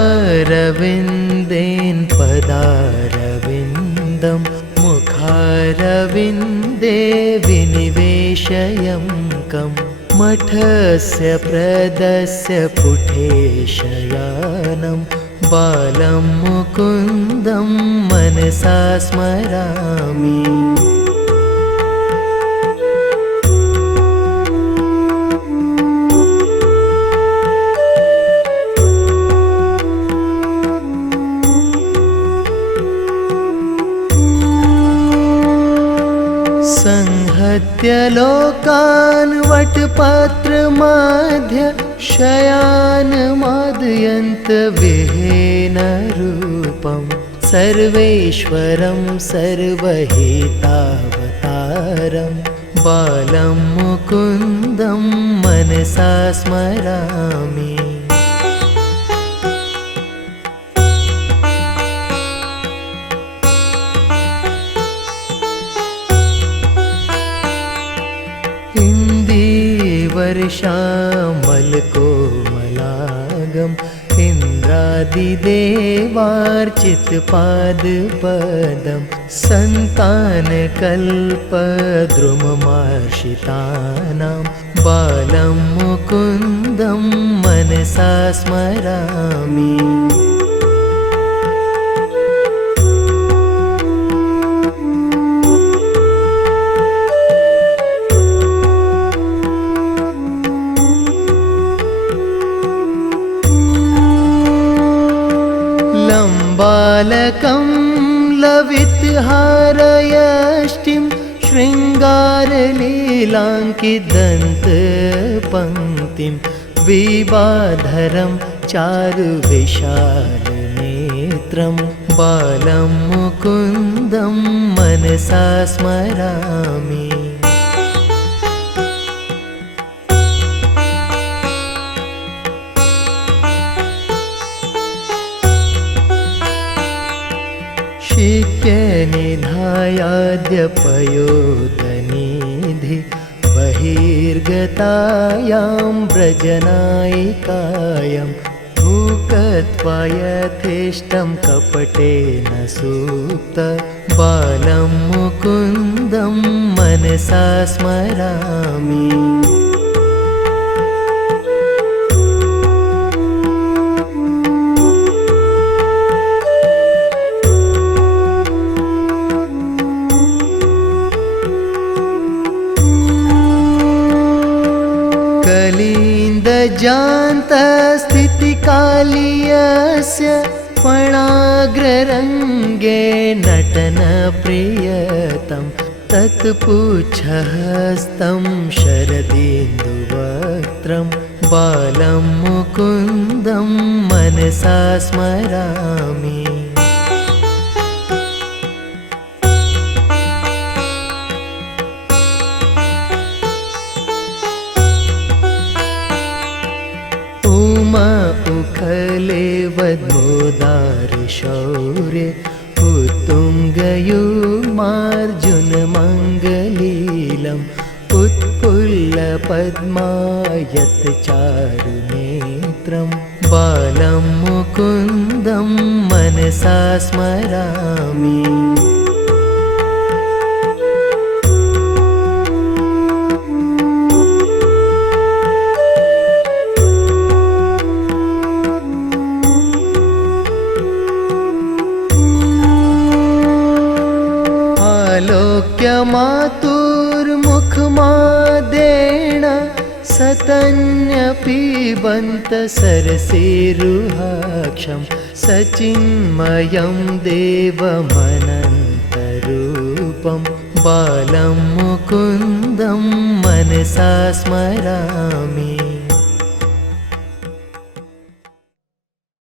करारविन्देन् पदारविन्दं मुखारविन्दे विनिवेशयङ्कं मठस्य प्रदस्य पुटे शयानं बालं मुकुन्दं मनसा स्मरामि। संहत्य लोकान् वटपत्रमध्ये शयानमादयन्त विहीनरूपं सर्वेश्वरं सर्वहितावतारं बालं मुकुन्दं मनसा स्मरामि। वर्षामलकोमलागम् इन्द्रादिदेवार्चितपादपदं सन्तानकल्पद्रुममार्षितानां बालं मुकुन्दं मनसा स्मरामि। बालकं लवितहारयष्टिं शृङ्गारलीलाङ्कितदन्तपङ्क्तिं विबाधरं चारुविशालनेत्रं बालं मुकुन्दं मनसा स्मरामि। शिक्यनिधायाद्यपयोदनिधि बहिर्गतायां व्रजनायिकायां भूकत्वा यथेष्टं कपटेन सूक्त बालं मुकुन्दं मनसा स्मरामि। कलिन्दजान्तस्थितिकालीयस्य फणाग्ररङ्गे नटनप्रियतं तत्पुच्छहस्तं शरदिन्दुवक्त्रं बालं मुकुन्दं मनसा स्मरामि। उखले वद्मोदारशौर्ये उत्तुङ्गयुग्मार्जुनमङ्गलीलम् उत्फुल्लपद्मायतचारुनेत्रं बालं मुकुन्दं मनसा स्मरामि। आलोक्यमातुर्मुखमादेण सतन्यपिबन्त सरसीरुहाक्षं सचिन्मयं देवमनन्तरूपं बालं मुकुन्दं मनसा स्मरामि।